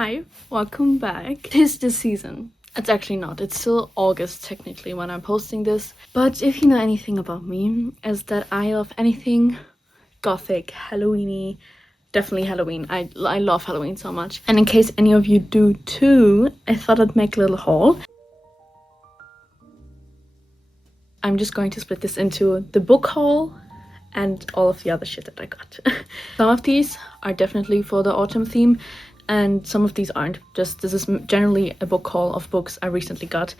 Hi, welcome back. Tis the season. It's actually not. It's still August technically when I'm posting this. But if you know anything about me, is that I love anything gothic, Halloweeny, definitely Halloween. I love Halloween so much. And in case any of you do too, I thought I'd make a little haul. I'm just going to split this into the book haul and all of the other shit that I got. Some of these are definitely for the autumn theme, and some of these aren't. Just this is generally a book haul of books I recently got,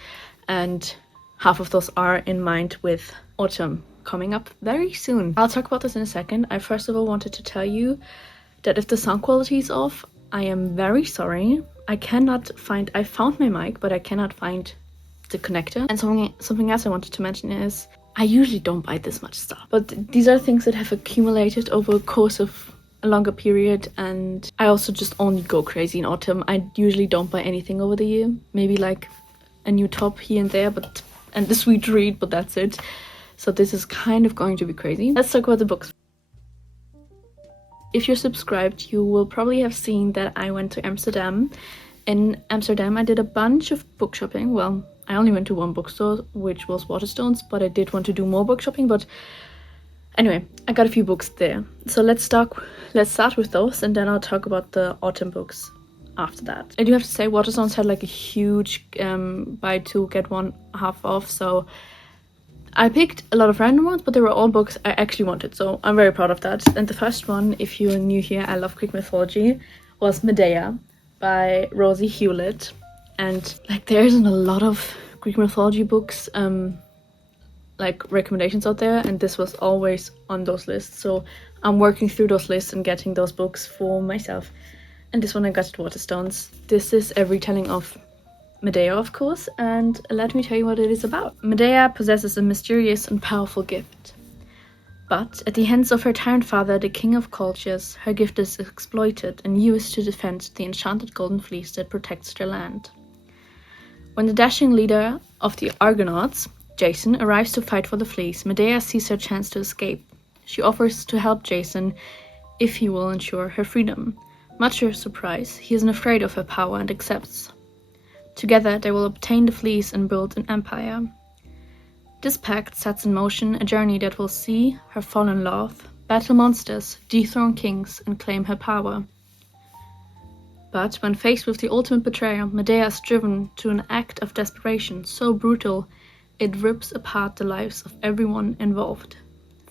and half of those are in mind with autumn coming up very soon. I'll talk about this in a second. I first of all wanted to tell you that if the sound quality is off, I am very sorry. I found my mic, but I cannot find the connector. And something else I wanted to mention is I usually don't buy this much stuff, but these are things that have accumulated over a course of a longer period, and I also just only go crazy in autumn. I usually don't buy anything over the year, maybe like a new top here and there, and the sweet treat, but that's it. So this is kind of going to be crazy. Let's talk about the books. If you're subscribed, you will probably have seen that I went to Amsterdam. In Amsterdam, I did a bunch of book shopping. Well, I only went to one bookstore, which was Waterstones, but I did want to do more book shopping. But anyway, I got a few books there. So let's start with those, and then I'll talk about the autumn books after that. I do have to say, Waterstones had like a huge buy two get one half off. So I picked a lot of random ones, but they were all books I actually wanted. So I'm very proud of that. And the first one, if you're new here, I love Greek mythology, was Medea by Rosie Hewlett. And like there isn't a lot of Greek mythology books like recommendations out there, and this was always on those lists. So I'm working through those lists and getting those books for myself. And this one I got at Waterstones. This is a retelling of Medea, of course, and let me tell you what it is about. Medea possesses a mysterious and powerful gift. But at the hands of her tyrant father, the king of Colchis, her gift is exploited and used to defend the enchanted golden fleece that protects their land. When the dashing leader of the Argonauts, Jason, arrives to fight for the fleece, Medea sees her chance to escape. She offers to help Jason if he will ensure her freedom. Much to her surprise, he isn't afraid of her power and accepts. Together, they will obtain the fleece and build an empire. This pact sets in motion a journey that will see her fall in love, battle monsters, dethrone kings, and claim her power. But when faced with the ultimate betrayal, Medea is driven to an act of desperation so brutal it rips apart the lives of everyone involved.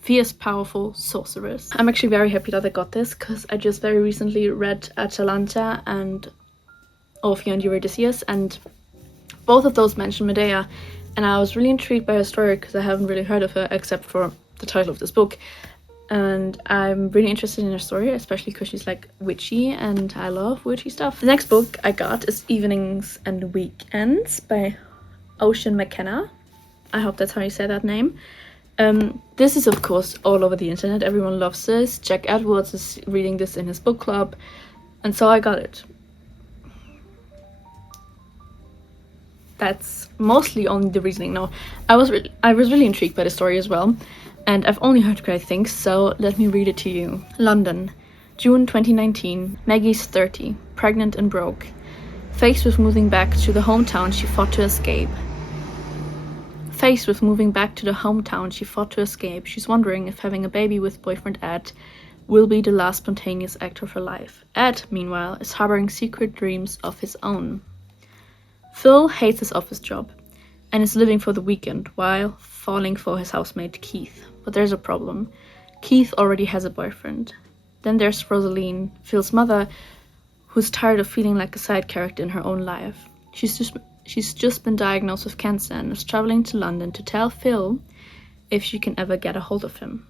Fierce, powerful sorceress. I'm actually very happy that I got this, because I just very recently read Atalanta and Orpheus and Eurydice, and both of those mention Medea, and I was really intrigued by her story because I haven't really heard of her except for the title of this book. And I'm really interested in her story, especially because she's like witchy, and I love witchy stuff. The next book I got is Evenings and Weekends by Ocean McKenna. I hope that's how you say that name. This is of course all over the internet. Everyone loves this. Jack Edwards is reading this in his book club, and so I got it. That's mostly only the reasoning. No, I was really intrigued by the story as well, and I've only heard great things, so let me read it to you. London, June 2019. Maggie's 30, pregnant and broke. Faced with moving back to the hometown she fought to escape. She's wondering if having a baby with boyfriend Ed will be the last spontaneous act of her life. Ed, meanwhile, is harboring secret dreams of his own. Phil hates his office job and is living for the weekend while falling for his housemate Keith. But there's a problem. Keith already has a boyfriend. Then there's Rosaline, Phil's mother, who's tired of feeling like a side character in her own life. She's just been diagnosed with cancer and is traveling to London to tell Phil if she can ever get a hold of him.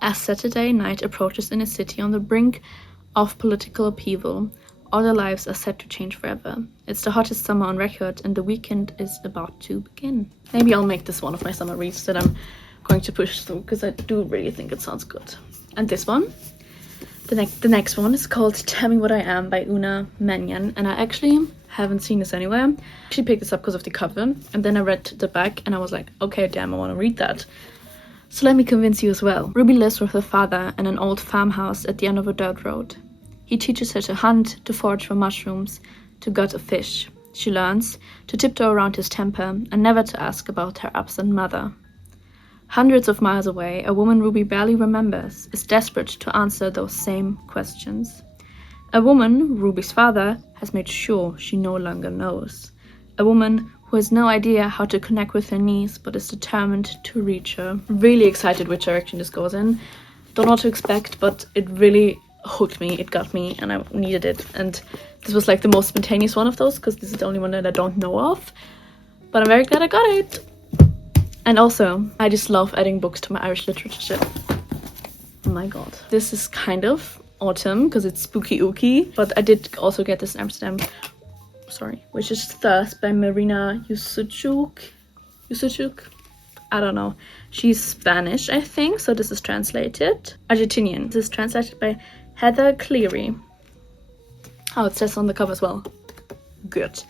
As Saturday night approaches in a city on the brink of political upheaval, all their lives are set to change forever. It's the hottest summer on record, and the weekend is about to begin. Maybe I'll make this one of my summer reads that I'm going to push through, because I do really think it sounds good. And this one, the next one is called Tell Me What I Am by Una Mannion, and I actually haven't seen this anywhere. I actually picked this up because of the cover, and then I read the back and I was like, okay, damn, I want to read that. So let me convince you as well. Ruby lives with her father in an old farmhouse at the end of a dirt road. He teaches her to hunt, to forage for mushrooms, to gut a fish. She learns to tiptoe around his temper and never to ask about her absent mother. Hundreds of miles away, a woman Ruby barely remembers is desperate to answer those same questions. A woman, Ruby's father, has made sure she no longer knows. A woman who has no idea how to connect with her niece but is determined to reach her. Really excited which direction this goes in. Don't know what to expect, but it really hooked me, it got me, and I needed it. And this was like the most spontaneous one of those, because this is the only one that I don't know of. But I'm very glad I got it. And also, I just love adding books to my Irish literature. Oh my god. This is kind of autumn, because it's spooky ooky, but I did also get this in Amsterdam, which is Thirst by Marina Jusuchuk. I don't know. She's Spanish, I think, so this is translated. Argentinian. This is translated by Heather Cleary. Oh, it says on the cover as well. Good.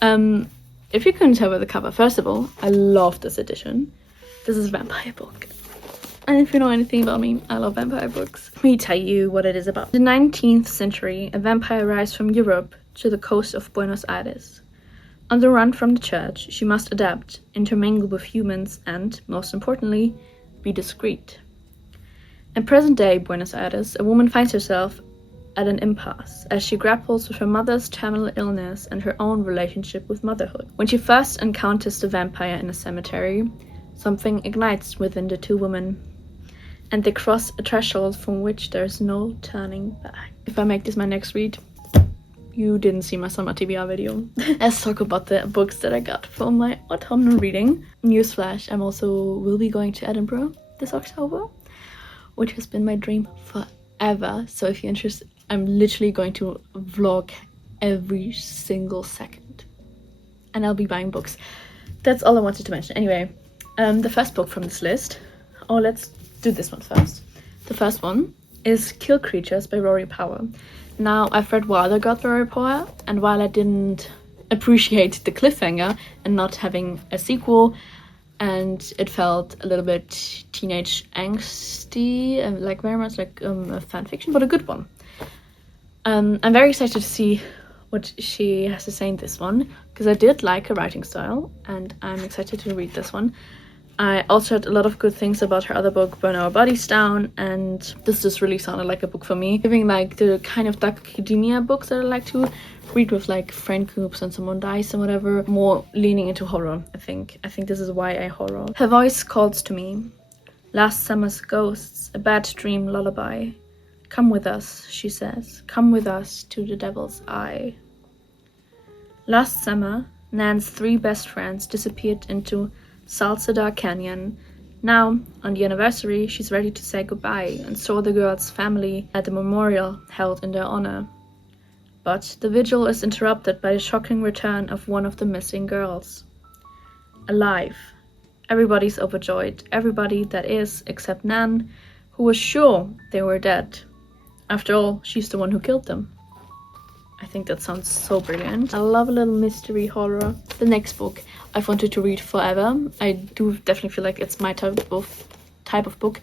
If you couldn't tell by the cover, first of all, I love this edition. This is a vampire book. And if you know anything about me, I love vampire books. Let me tell you what it is about. In the 19th century, a vampire arrives from Europe to the coast of Buenos Aires. On the run from the church, she must adapt, intermingle with humans, and, most importantly, be discreet. In present-day Buenos Aires, a woman finds herself at an impasse as she grapples with her mother's terminal illness and her own relationship with motherhood. When she first encounters the vampire in a cemetery, something ignites within the two women, and they cross a threshold from which there is no turning back. If I make this my next read, you didn't see my summer TBR video. Let's talk about the books that I got for my autumnal reading. Newsflash, will be going to Edinburgh this October, which has been my dream forever. So if you're interested, I'm literally going to vlog every single second. And I'll be buying books. That's all I wanted to mention. Anyway, the first book from this list. Oh, let's do this one first. The first one is Kill Creatures by Rory Power. Now, I've read Wild I Got Rory Power, and while I didn't appreciate the cliffhanger and not having a sequel, and it felt a little bit teenage angsty, like very much like a fan fiction, but a good one. I'm very excited to see what she has to say in this one, because I did like her writing style, and I'm excited to read this one. I also heard a lot of good things about her other book, Burn Our Bodies Down, and this just really sounded like a book for me. Giving like the kind of dark academia books that I like to read with like friend groups and someone dies and whatever, more leaning into horror, I think. I think this is why I horror. Her voice calls to me. Last summer's ghosts, a bad dream lullaby. Come with us, she says. Come with us to the devil's eye. Last summer, Nan's 3 best friends disappeared into Salsadar Canyon. Now, on the anniversary, she's ready to say goodbye and saw the girls' family at the memorial held in their honor. But the vigil is interrupted by the shocking return of one of the missing girls. Alive. Everybody's overjoyed. Everybody, that is, except Nan, who was sure they were dead. After all, she's the one who killed them. I think that sounds so brilliant. I love a little mystery horror. The next book I've wanted to read forever. I do definitely feel like it's my type of book,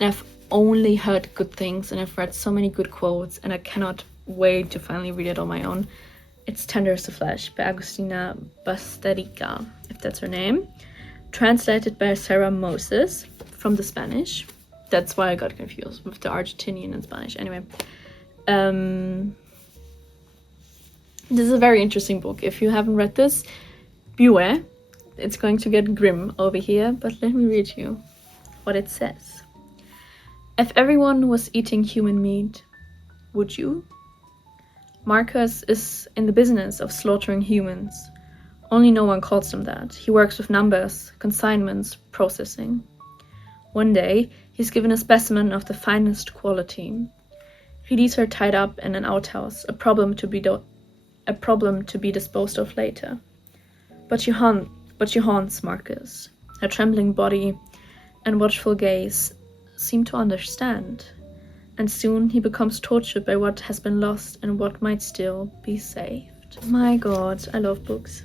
and I've only heard good things, and I've read so many good quotes, and I cannot wait to finally read it on my own. It's Tender as the Flesh by Agustina Basterica, if that's her name. Translated by Sarah Moses from the Spanish. That's why I got confused with the Argentinian and Spanish. Anyway, this is a very interesting book. If you haven't read this, beware. It's going to get grim over here, but let me read you what it says. If everyone was eating human meat, would you? Marcus is in the business of slaughtering humans. Only no one calls him that. He works with numbers, consignments, processing. One day, he's given a specimen of the finest quality. He leaves her tied up in an outhouse, a problem to be disposed of later. But she haunts Marcus. Her trembling body and watchful gaze seem to understand, and soon he becomes tortured by what has been lost and what might still be saved. My god, I love books.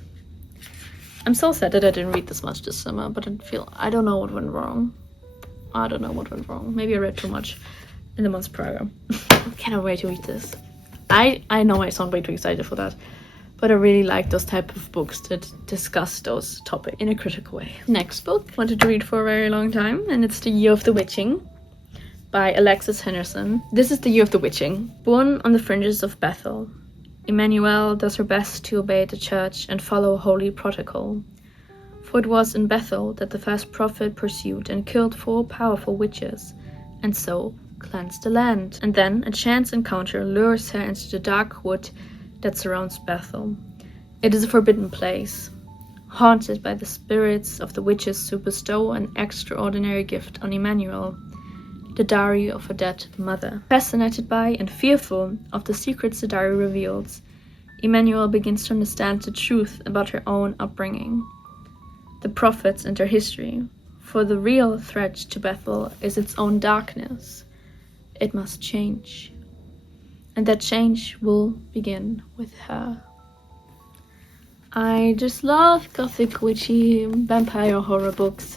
I'm so sad that I didn't read this much this summer, but I don't know what went wrong. Maybe I read too much. in the months prior. Cannot wait to read this. I know I sound way too excited for that, but I really like those type of books that discuss those topics in a critical way. Next book, wanted to read for a very long time, and it's The Year of the Witching by Alexis Henderson. This is the Year of the Witching. Born on the fringes of Bethel, Emmanuel does her best to obey the church and follow holy protocol. For it was in Bethel that the first prophet pursued and killed 4 powerful witches, and so cleansed the land. And then a chance encounter lures her into the dark wood that surrounds Bethel. It is a forbidden place, haunted by the spirits of the witches who bestow an extraordinary gift on Emmanuel, the diary of a dead mother. Fascinated by and fearful of the secrets the diary reveals, Emmanuel begins to understand the truth about her own upbringing, the prophets and their history, for the real threat to Bethel is its own darkness. It must change, and that change will begin with her. I just love gothic, witchy, vampire horror books.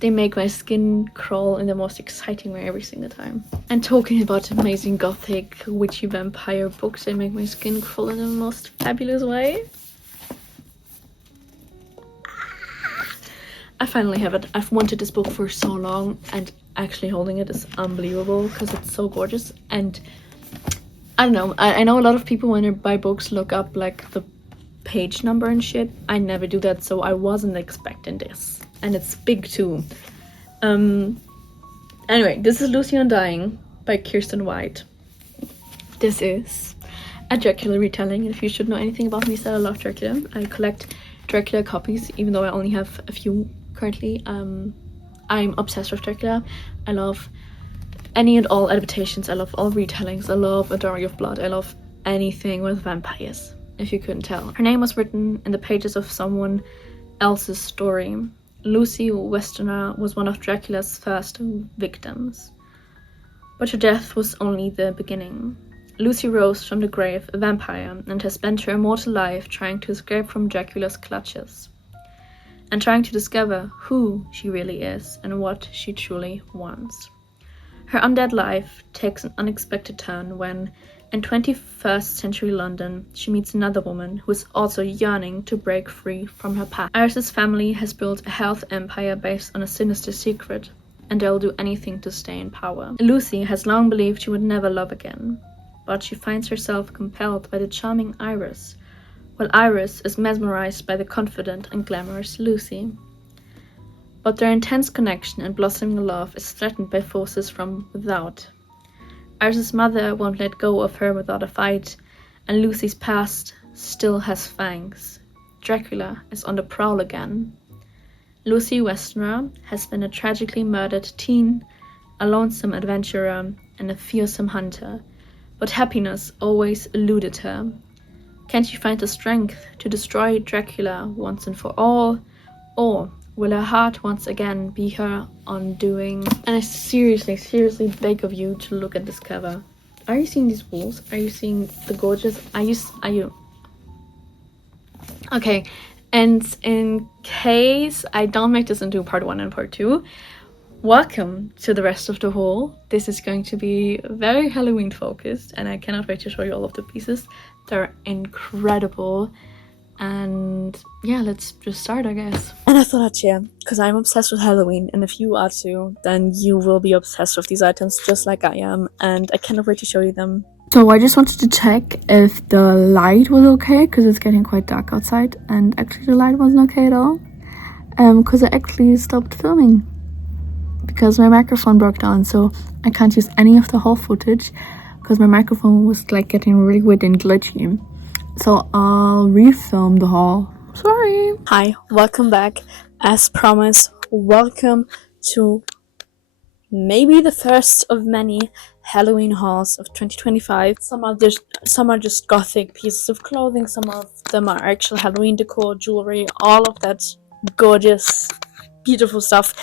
They make my skin crawl in the most exciting way every single time. And talking about amazing gothic, witchy, vampire books, they make my skin crawl in the most fabulous way. I finally have it. I've wanted this book for so long, and actually holding it is unbelievable because it's so gorgeous. And I don't know, I know a lot of people when they buy books look up like the page number and shit. I never do that, so I wasn't expecting this. And it's big too. Anyway, this is Lucy Undying by Kirsten White. This is a Dracula retelling. If you should know anything about me, so I love Dracula. I collect Dracula copies, even though I only have a few currently. I'm obsessed with Dracula. I love any and all adaptations. I love all retellings. I love A Diary of Blood. I love anything with vampires, if you couldn't tell. Her name was written in the pages of someone else's story. Lucy Westenra was one of Dracula's first victims, but her death was only the beginning. Lucy rose from the grave a vampire and has spent her immortal life trying to escape from Dracula's clutches and trying to discover who she really is and what she truly wants. Her undead life takes an unexpected turn when, in 21st century London, she meets another woman who is also yearning to break free from her past. Iris's family has built a health empire based on a sinister secret, and they'll do anything to stay in power. Lucy has long believed she would never love again, but she finds herself compelled by the charming Iris, while Iris is mesmerized by the confident and glamorous Lucy. But their intense connection and blossoming love is threatened by forces from without. Iris's mother won't let go of her without a fight, and Lucy's past still has fangs. Dracula is on the prowl again. Lucy Westenra has been a tragically murdered teen, a lonesome adventurer, and a fearsome hunter, but happiness always eluded her. Can she find the strength to destroy Dracula once and for all, or will her heart once again be her undoing? And I seriously beg of you to look at this cover. Are you seeing these walls? Are you seeing the gorgeous? Are you? Okay, and in case I don't make this into part 1 and part 2, welcome to the rest of the haul. This is going to be very Halloween focused, and I cannot wait to show you all of the pieces. They're incredible. And yeah, let's just start, I guess. And I thought I'd share, because I'm obsessed with Halloween, and if you are too, then you will be obsessed with these items just like I am, and I cannot wait to show you them. So I just wanted to check if the light was okay, because it's getting quite dark outside, and actually the light wasn't okay at all, because I actually stopped filming, because my microphone broke down, so I can't use any of the haul footage, because my microphone was like getting really weird and glitchy. So I'll refilm the haul. Sorry. Hi, welcome back. As promised, welcome to maybe the first of many Halloween hauls of 2025. Some are just gothic pieces of clothing. Some of them are actual Halloween decor, jewelry, all of that gorgeous, beautiful stuff.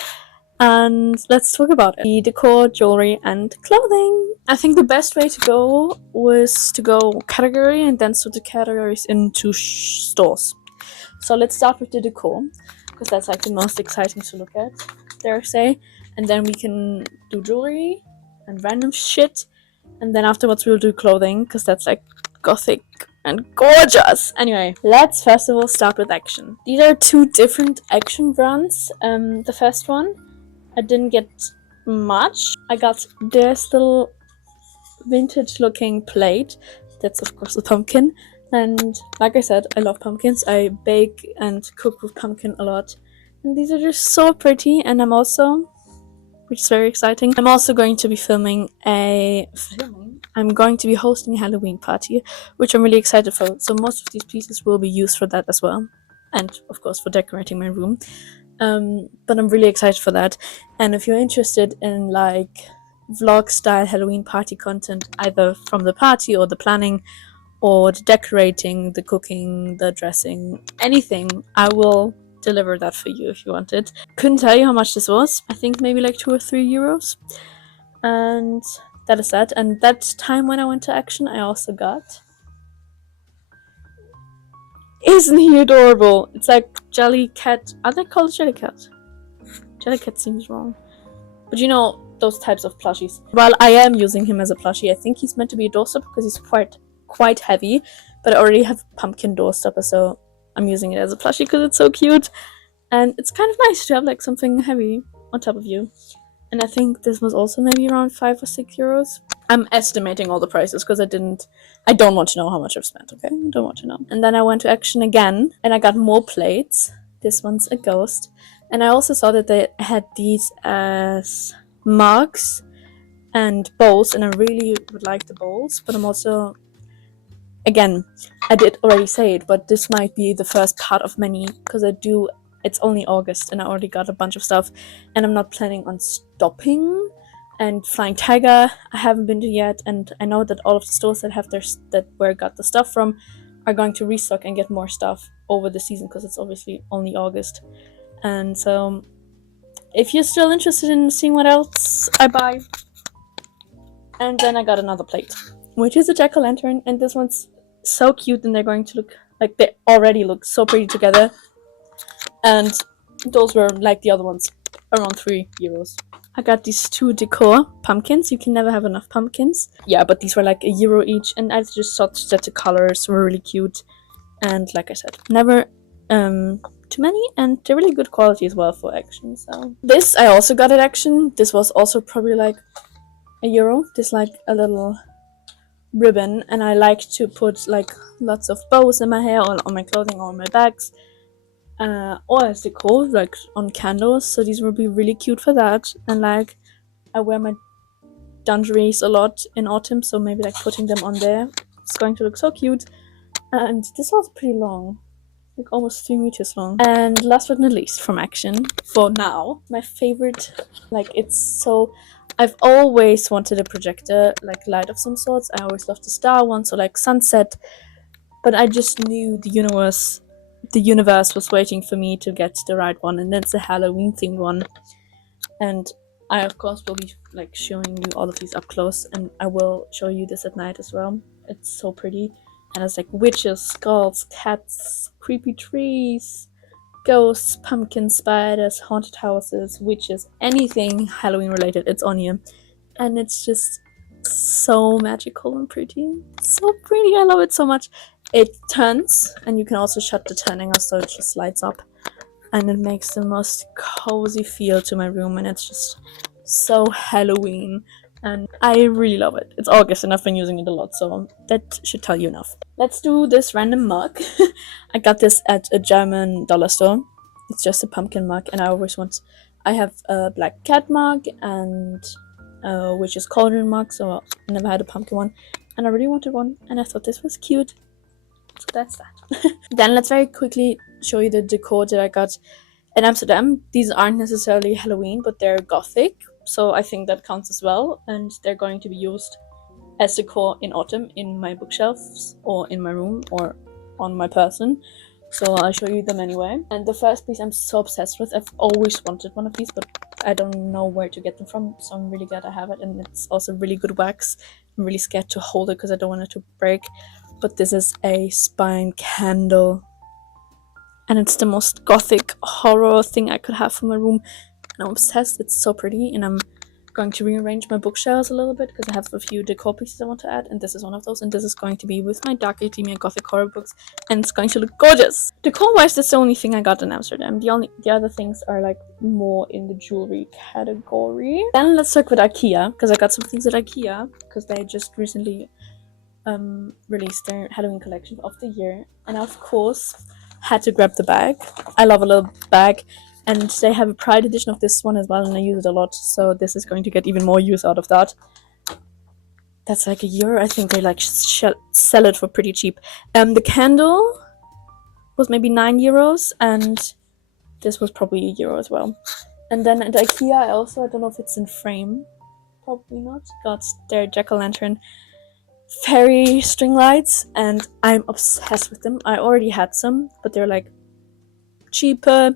And let's talk about it. The decor, jewelry, and clothing. I think the best way to go was to go category and then sort the categories into stores. So let's start with the decor, because that's like the most exciting to look at, dare I say. And then we can do jewelry, and random shit. And then afterwards we'll do clothing, because that's like gothic and gorgeous. Anyway, let's first of all start with Action. These are two different Action brands. The first one, I didn't get much. I got this little vintage looking plate. That's of course a pumpkin. And like I said, I love pumpkins. I bake and cook with pumpkin a lot. And these are just so pretty. And I'm also, which is very exciting, I'm also going to be I'm going to be hosting a Halloween party, which I'm really excited for. So most of these pieces will be used for that as well. And of course for decorating my room. But I'm really excited for that. And if you're interested in like vlog style Halloween party content, either from the party or the planning or the decorating, the cooking, the dressing, anything, I will deliver that for you if you want it. Couldn't tell you how much this was. I think maybe like 2 or 3 euros. And that is that. And that time when I went to Action, I also got... Isn't he adorable? It's like Jellycat. Are they called Jellycat? Jellycat seems wrong. But you know, those types of plushies. While I am using him as a plushie, I think he's meant to be a doorstopper because he's quite heavy. But I already have pumpkin doorstopper, so I'm using it as a plushie because it's so cute. And it's kind of nice to have like something heavy on top of you. And I think this was also maybe around 5 or 6 euros. I'm estimating all the prices because I don't want to know how much I've spent, okay? I don't want to know. And then I went to Action again and I got more plates. This one's a ghost. And I also saw that they had these as mugs and bowls, and I really would like the bowls, but I'm also... Again, I did already say it, but this might be the first part of many, because it's only August and I already got a bunch of stuff, and I'm not planning on stopping. And Flying Tiger, I haven't been to yet, and I know that all of the stores that have where I got the stuff from are going to restock and get more stuff over the season, because it's obviously only August. And so, if you're still interested in seeing what else I buy. And then I got another plate, which is a jack-o'-lantern, and this one's so cute, and they're going to look like they already look so pretty together. And those were like the other ones, around 3 euros. I got these 2 decor pumpkins. You can never have enough pumpkins. Yeah, but these were like €1 each, and I just thought that the colors were really cute. And like I said, never too many, and they're really good quality as well for Action. So this I also got at Action. This was also probably like €1. This like a little ribbon, and I like to put like lots of bows in my hair or on my clothing or on my bags. Or as decor, like on candles. So these will be really cute for that. And like, I wear my dungarees a lot in autumn, so maybe like putting them on there, it's going to look so cute. And this was pretty long, like almost 3 meters long. And last but not least, from Action, for now, my favorite, like I've always wanted a projector, like light of some sorts. I always loved the star ones, so like sunset. But I just knew the universe was waiting for me to get the right one, and it's a Halloween themed one. And I of course will be like showing you all of these up close, and I will show you this at night as well. It's so pretty, and it's like witches, skulls, cats, creepy trees, ghosts, pumpkins, spiders, haunted houses, witches, anything Halloween related, it's on here. And it's just so magical and pretty. So pretty, I love it so much. It turns, and you can also shut the turning off, so it just lights up, and it makes the most cozy feel to my room, and it's just so Halloween, and I really love it. It's August and I've been using it a lot, so that should tell you enough. Let's do this random mug. I got this at a German dollar store. It's just a pumpkin mug, and I have a black cat mug and which is cauldron mug, so I never had a pumpkin one, and I really wanted one, and I thought this was cute. So that's that. Then let's very quickly show you the decor that I got in Amsterdam. These aren't necessarily Halloween, but they're gothic, so I think that counts as well, and they're going to be used as decor in autumn in my bookshelves or in my room or on my person. So I'll show you them anyway. And the first piece I'm so obsessed with. I've always wanted one of these, but I don't know where to get them from, so I'm really glad I have it, and it's also really good wax. I'm really scared to hold it because I don't want it to break. But this is a spine candle, and it's the most gothic horror thing I could have for my room, and I'm obsessed. It's so pretty, and I'm going to rearrange my bookshelves a little bit because I have a few decor pieces I want to add, and this is one of those, and this is going to be with my dark academia gothic horror books, and it's going to look gorgeous. Decor wise, that's the only thing I got in Amsterdam. The other things are like more in the jewelry category. Then let's talk with IKEA, because I got some things at IKEA because they just recently released their Halloween collection of the year, and of course had to grab the bag. I love a little bag, and they have a Pride edition of this one as well, and I use it a lot, so this is going to get even more use out of that. That's like €1. I think they like sell it for pretty cheap. The candle was maybe €9, and this was probably €1 as well. And then at IKEA, I don't know if it's in frame, probably not, got their jack-o'-lantern fairy string lights, and I'm obsessed with them. I already had some, but they're like cheaper,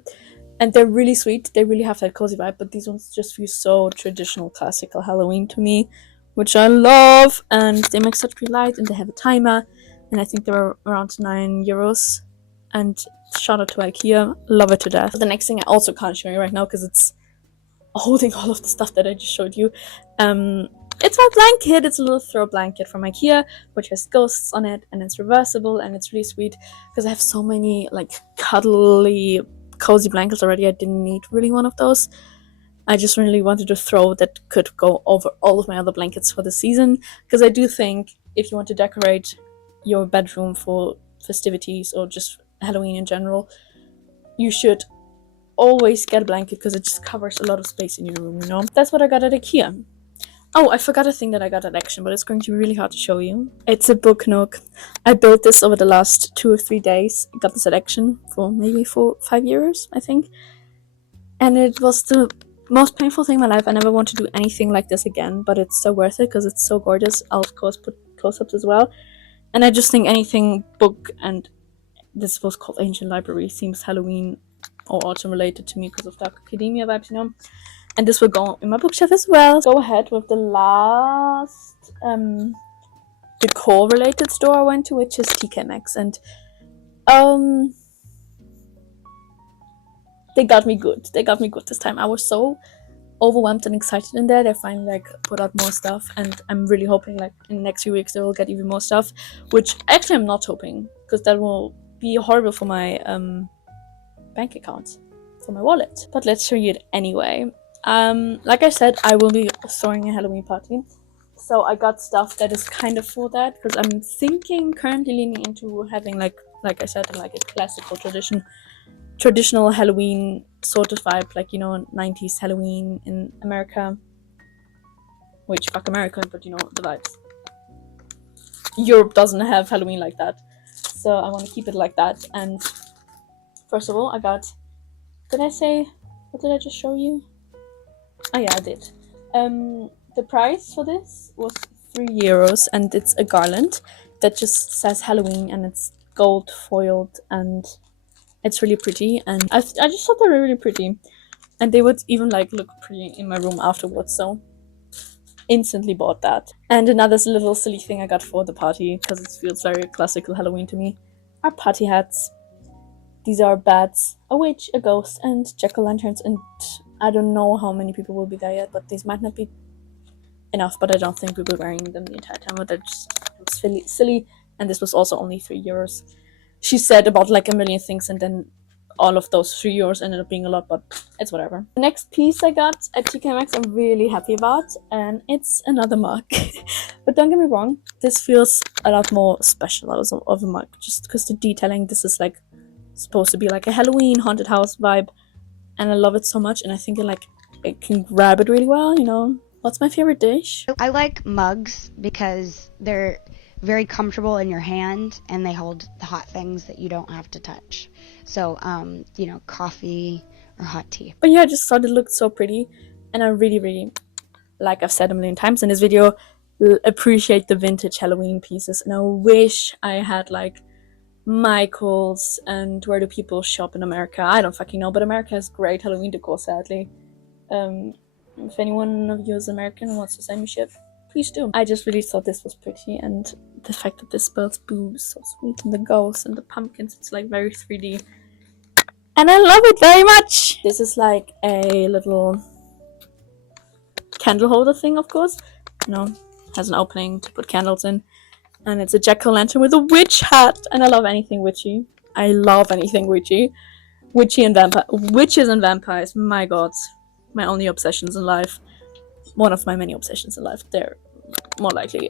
and they're really sweet. They really have that cozy vibe, but these ones just feel so traditional, classical Halloween to me, which I love. And they make such pretty light, and they have a timer, and I think they're around €9. And shout out to IKEA, love it to death. The next thing I also can't show you right now because it's holding all of the stuff that I just showed you. It's my blanket. It's a little throw blanket from IKEA, which has ghosts on it, and it's reversible, and it's really sweet because I have so many like cuddly, cozy blankets already. I didn't need really one of those. I just really wanted a throw that could go over all of my other blankets for the season, because I do think if you want to decorate your bedroom for festivities or just Halloween in general, you should always get a blanket because it just covers a lot of space in your room, you know? That's what I got at IKEA. Oh, I forgot a thing that I got at Action, but it's going to be really hard to show you. It's a book nook. I built this over the last 2 or 3 days. I got this at Action for maybe 5 years, I think. And it was the most painful thing in my life. I never want to do anything like this again, but it's so worth it because it's so gorgeous. I'll of course put close-ups as well. And I just think anything book, and this was called Ancient Library, seems Halloween or autumn related to me because of Dark Academia vibes, you know? And this will go in my bookshelf as well. Go ahead with the last decor related store I went to, which is TkMaxx, and they got me good. They got me good this time. I was so overwhelmed and excited in there. They finally like put out more stuff, and I'm really hoping like in the next few weeks they will get even more stuff, which actually I'm not hoping because that will be horrible for my bank account, for my wallet. But let's show you it anyway. Like I said, I will be throwing a Halloween party, so I got stuff that is kind of for that, because I'm thinking currently leaning into having like I said, like a classical traditional Halloween sort of vibe, like, you know, 90s Halloween in America, which fuck America, but you know the vibes. Europe doesn't have Halloween like that, so I want to keep it like that. And first of all, I got, what did I just show you? Oh yeah, I did. The price for this was €3, and it's a garland that just says Halloween, and it's gold foiled, and it's really pretty. And I just thought they were really pretty, and they would even like look pretty in my room afterwards. So instantly bought that. And another little silly thing I got for the party, because it feels very classical Halloween to me, are party hats. These are bats, a witch, a ghost, and jack-o'-lanterns, and I don't know how many people will be there yet, but these might not be enough, but I don't think we'll be wearing them the entire time, but they're just silly, and this was also only €3. She said about like a million things, and then all of those €3 ended up being a lot, but it's whatever. The next piece I got at TkMaxx I'm really happy about, and it's another mug. But don't get me wrong, this feels a lot more special of a mug, just because the detailing, this is like supposed to be like a Halloween haunted house vibe, and I love it so much, and I think it can grab it really well, you know. What's my favorite dish? I like mugs because they're very comfortable in your hand, and they hold the hot things that you don't have to touch. So, you know, coffee or hot tea. But yeah, I just thought it looked so pretty, and I really, really, like I've said a million times in this video, appreciate the vintage Halloween pieces, and I wish I had like Michael's and where do people shop in America? I don't fucking know, but America has great Halloween decor, sadly. If anyone of you is American and wants to send me shit, please do. I just really thought this was pretty, and the fact that this spells boo is so sweet, and the ghosts and the pumpkins, it's like very 3D. And I love it very much! This is like a little candle holder thing, of course. Has an opening to put candles in. And it's a jack-o'-lantern with a witch hat. And I love anything witchy. I love anything witchy. Witches and vampires, my god. My only obsessions in life. One of my many obsessions in life. They're more likely.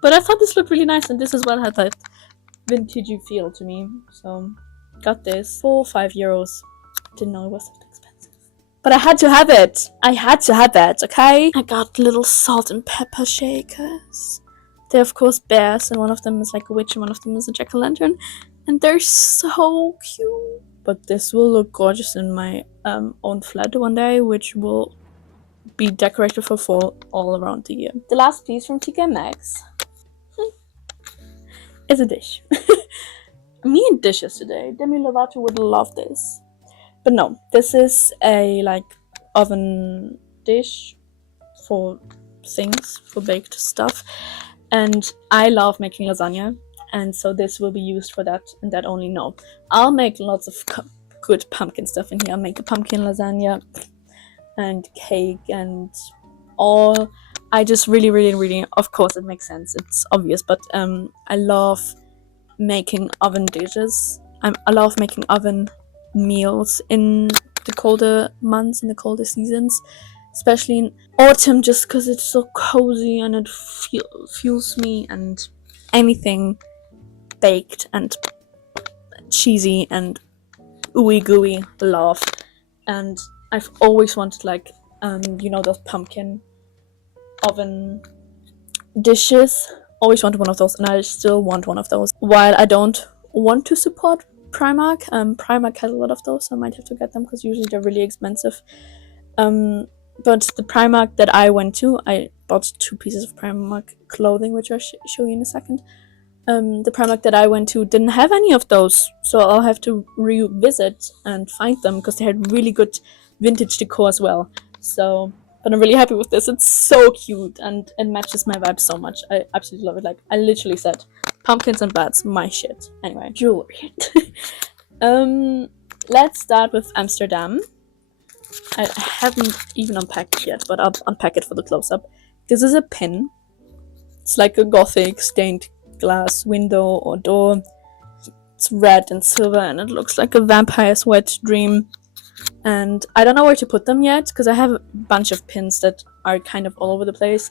But I thought this looked really nice, and this as well had that vintagey feel to me. So, got this for €5. Didn't know it was that expensive. But I had to have it. I had to have it, okay? I got little salt and pepper shakers. They're of course bears, and one of them is like a witch and one of them is a jack-o'-lantern. And they're so cute. But this will look gorgeous in my own flat one day, which will be decorated for fall all around the year. The last piece from TkMaxx is a dish. Me and dishes today. Demi Lovato would love this. But no, this is a like oven dish for things, for baked stuff. And I love making lasagna. And so this will be used for that and that only. No, I'll make lots of good pumpkin stuff in here. I'll make a pumpkin lasagna and cake and all. I just really, of course it makes sense, it's obvious, but I love making oven dishes. I love making oven meals in the colder months, in the colder seasons, especially in autumn, just because it's so cozy and it fuels me, and anything baked and cheesy and ooey gooey love. And I've always wanted like those pumpkin oven dishes. Always wanted one of those, and I still want one of those. While I don't want to support Primark, Primark has a lot of those, so I might have to get them because usually they're really expensive. But the Primark that I went to, I bought 2 pieces of Primark clothing, which I'll show you in a second. The Primark that I went to didn't have any of those, so I'll have to revisit and find them because they had really good vintage decor as well. So, but I'm really happy with this. It's so cute and it matches my vibe so much. I absolutely love it. Like, I literally said, pumpkins and bats, my shit. Anyway, jewelry. Let's start with Amsterdam. I haven't even unpacked it yet, but I'll unpack it for the close-up. This is a pin. It's like a gothic stained glass window or door. It's red and silver and it looks like a vampire's wet dream. And I don't know where to put them yet because I have a bunch of pins that are kind of all over the place.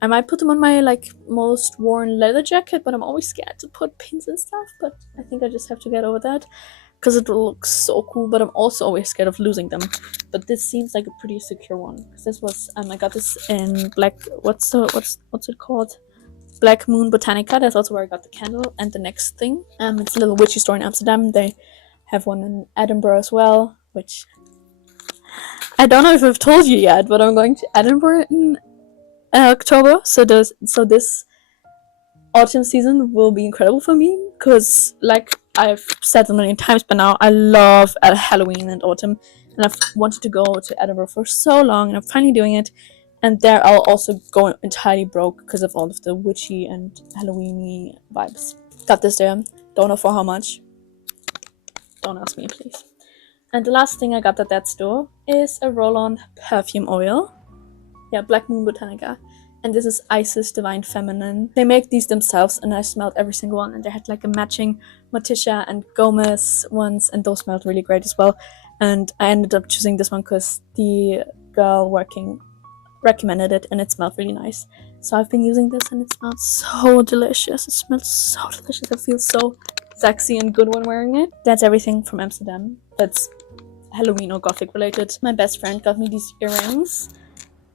I might put them on my like most worn leather jacket, but I'm always scared to put pins and stuff. But I think I just have to get over that because it will look so cool. But I'm also always scared of losing them. But this seems like a pretty secure one because this was I got this in black. What's it called? Black Moon Botanica. That's also where I got the candle. And the next thing, it's a little witchy store in Amsterdam. They have one in Edinburgh as well, which I don't know if I've told you yet, but I'm going to Edinburgh in October. So this autumn season will be incredible for me because, like I've said a million times by now, I love Halloween and autumn, and I've wanted to go to Edinburgh for so long, and I'm finally doing it. And there I'll also go entirely broke because of all of the witchy and Halloweeny vibes. Got this there. Don't know for how much. Don't ask me, please. And the last thing I got at that store is a roll-on perfume oil. Yeah, Black Moon Botanica. And this is Isis Divine Feminine. They make these themselves and I smelled every single one. And they had like a matching Morticia and Gomez ones. And those smelled really great as well. And I ended up choosing this one because the girl working recommended it and it smelled really nice. So I've been using this and it smells so delicious. It smells so delicious. I feel so sexy and good when wearing it. That's everything from Amsterdam. That's Halloween or Gothic related. My best friend got me these earrings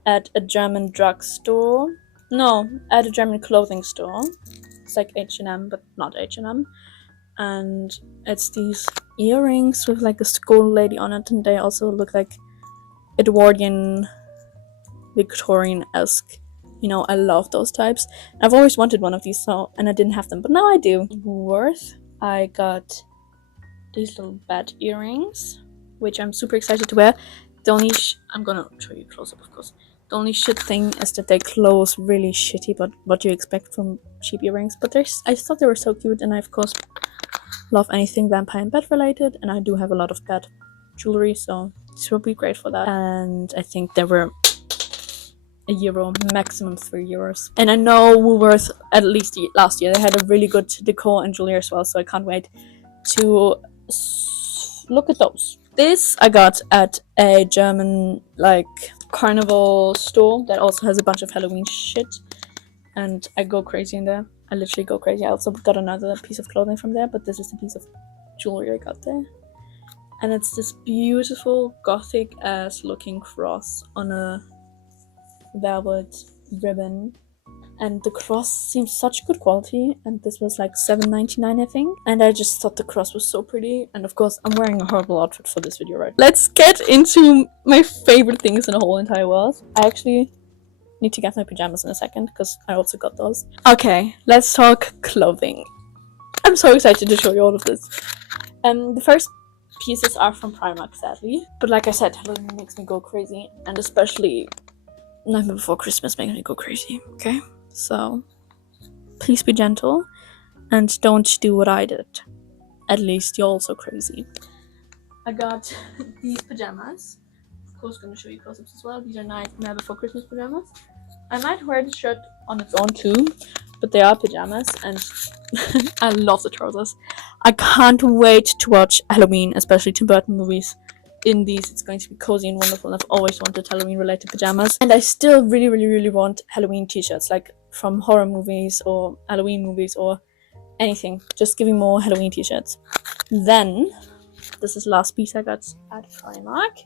at a German drugstore. No, at a German clothing store. It's like H&M, but not H&M. And it's these earrings with like a skull lady on it, and they also look like Edwardian, Victorian-esque. You know, I love those types. I've always wanted one of these, and I didn't have them, but now I do. Worth, I got these little bat earrings, which I'm super excited to wear. The only I'm gonna show you close up, of course. The only shit thing is that they close really shitty, but what you expect from cheap earrings. But I thought they were so cute, and I of course love anything vampire and bat related, and I do have a lot of bat jewelry, so this will be great for that. And I think they were €1, maximum €3. And I know Woolworth, at least last year, they had a really good decor and jewelry as well, so I can't wait to look at those. This I got at a German like carnival store that also has a bunch of Halloween shit, and I go crazy in there. I literally go crazy. I also got another piece of clothing from there, but this is the piece of jewelry I got there. And it's this beautiful gothic ass looking cross on a velvet ribbon, and the cross seems such good quality, and this was like $7.99 I think, and I just thought the cross was so pretty. And of course I'm wearing a horrible outfit for this video, right? Let's get into my favorite things in the whole entire world. I actually need to get my pajamas in a second because I also got those. Okay, let's talk clothing. I'm so excited to show you all of this. The first pieces are from Primark, sadly, but like I said, Halloween makes me go crazy, and especially Nightmare Before Christmas makes me go crazy. Okay, so please be gentle and don't do what I did. At least you're also crazy. I got these pajamas. Of course, gonna show you close-ups as well. These are Nightmare Before Christmas pajamas. I might wear the shirt on its own too, but they are pajamas, and I love the trousers. I can't wait to watch Halloween, especially Tim Burton movies. In these, it's going to be cozy and wonderful, and I've always wanted Halloween-related pajamas. And I still really, really, really want Halloween t-shirts, like from horror movies or Halloween movies or anything. Just give me more Halloween t-shirts. Then, this is the last piece I got at Primark.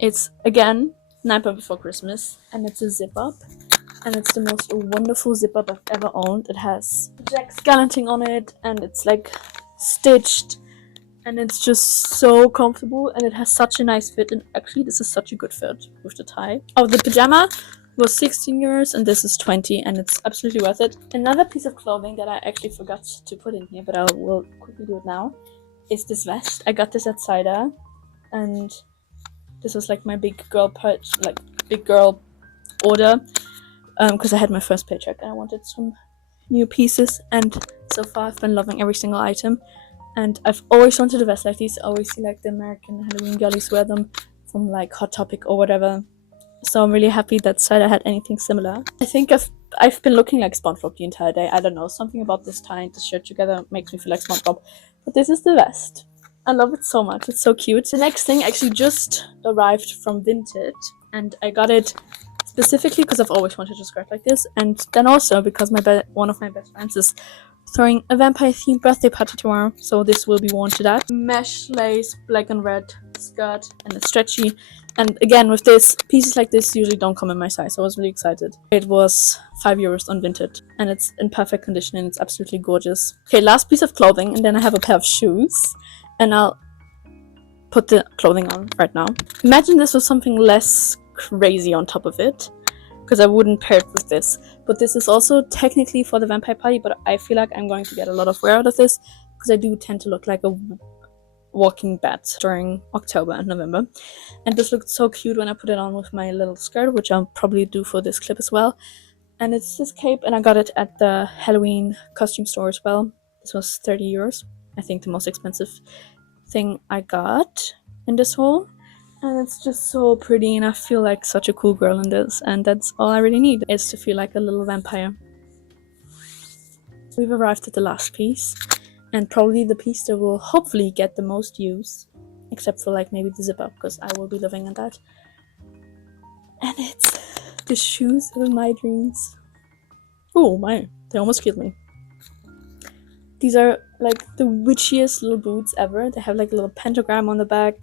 It's, again, Nightmare Before Christmas, and it's a zip-up. And it's the most wonderful zip-up I've ever owned. It has Jack Skellington on it, and it's like stitched, and it's just so comfortable, and it has such a nice fit. And actually, this is such a good fit with the tie. Oh, the pajama was €16, and this is 20, and it's absolutely worth it. Another piece of clothing that I actually forgot to put in here, but I will quickly do it now, is this vest. I got this at Cider, and this was like my big girl order. Because I had my first paycheck and I wanted some new pieces, and so far I've been loving every single item. And I've always wanted a vest like these. I always see like the American Halloween girlies wear them from like Hot Topic or whatever. So I'm really happy that Cider had anything similar. I think I've been looking like SpongeBob the entire day. I don't know, something about this tie and this shirt together makes me feel like SpongeBob. But this is the vest. I love it so much. It's so cute. The next thing actually just arrived from Vinted, and I got it specifically because I've always wanted a skirt like this, and then also because one of my best friends is throwing a vampire themed birthday party tomorrow, so this will be worn to that. Mesh lace black and red skirt, and it's stretchy, and again with this, pieces like this usually don't come in my size, so I was really excited. It was €5 on Vinted, and it's in perfect condition, and it's absolutely gorgeous. Okay, last piece of clothing, and then I have a pair of shoes, and I'll put the clothing on right now. Imagine this was something less crazy on top of it, because I wouldn't pair it with this. But this is also technically for the vampire party, but I feel like I'm going to get a lot of wear out of this, because I do tend to look like a walking bat during October and November. And this looked so cute when I put it on with my little skirt, which I'll probably do for this clip as well. And it's this cape, and I got it at the Halloween costume store as well. This was €30. I think the most expensive thing I got in this haul. And it's just so pretty, and I feel like such a cool girl in this, and that's all I really need, is to feel like a little vampire. We've arrived at the last piece, and probably the piece that will hopefully get the most use, except for like maybe the zip up, because I will be living in that. And it's the shoes of my dreams. Oh my, they almost killed me. These are like the witchiest little boots ever. They have like a little pentagram on the back,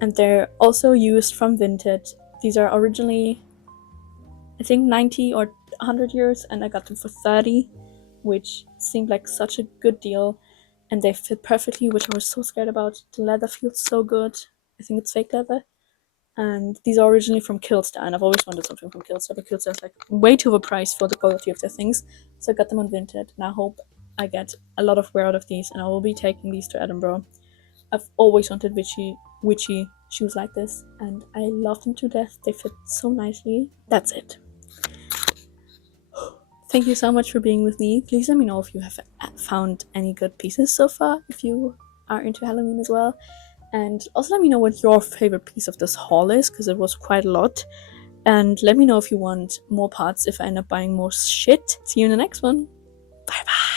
and they're also used from Vinted. These are originally, I think, 90 or 100 euros, and I got them for 30, which seemed like such a good deal, and they fit perfectly, which I was so scared about. The leather feels so good. I think it's fake leather. And these are originally from Kilster, and I've always wanted something from Kilster, but Kilster is like way too overpriced for the quality of their things, so I got them on Vinted, and I hope I get a lot of wear out of these, and I will be taking these to Edinburgh. I've always wanted witchy shoes like this, and I love them to death. They fit so nicely. That's it. Thank you so much for being with me. Please let me know if you have found any good pieces so far, if you are into Halloween as well. And also let me know what your favorite piece of this haul is, because it was quite a lot. And let me know if you want more parts if I end up buying more shit. See you in the next one. Bye bye.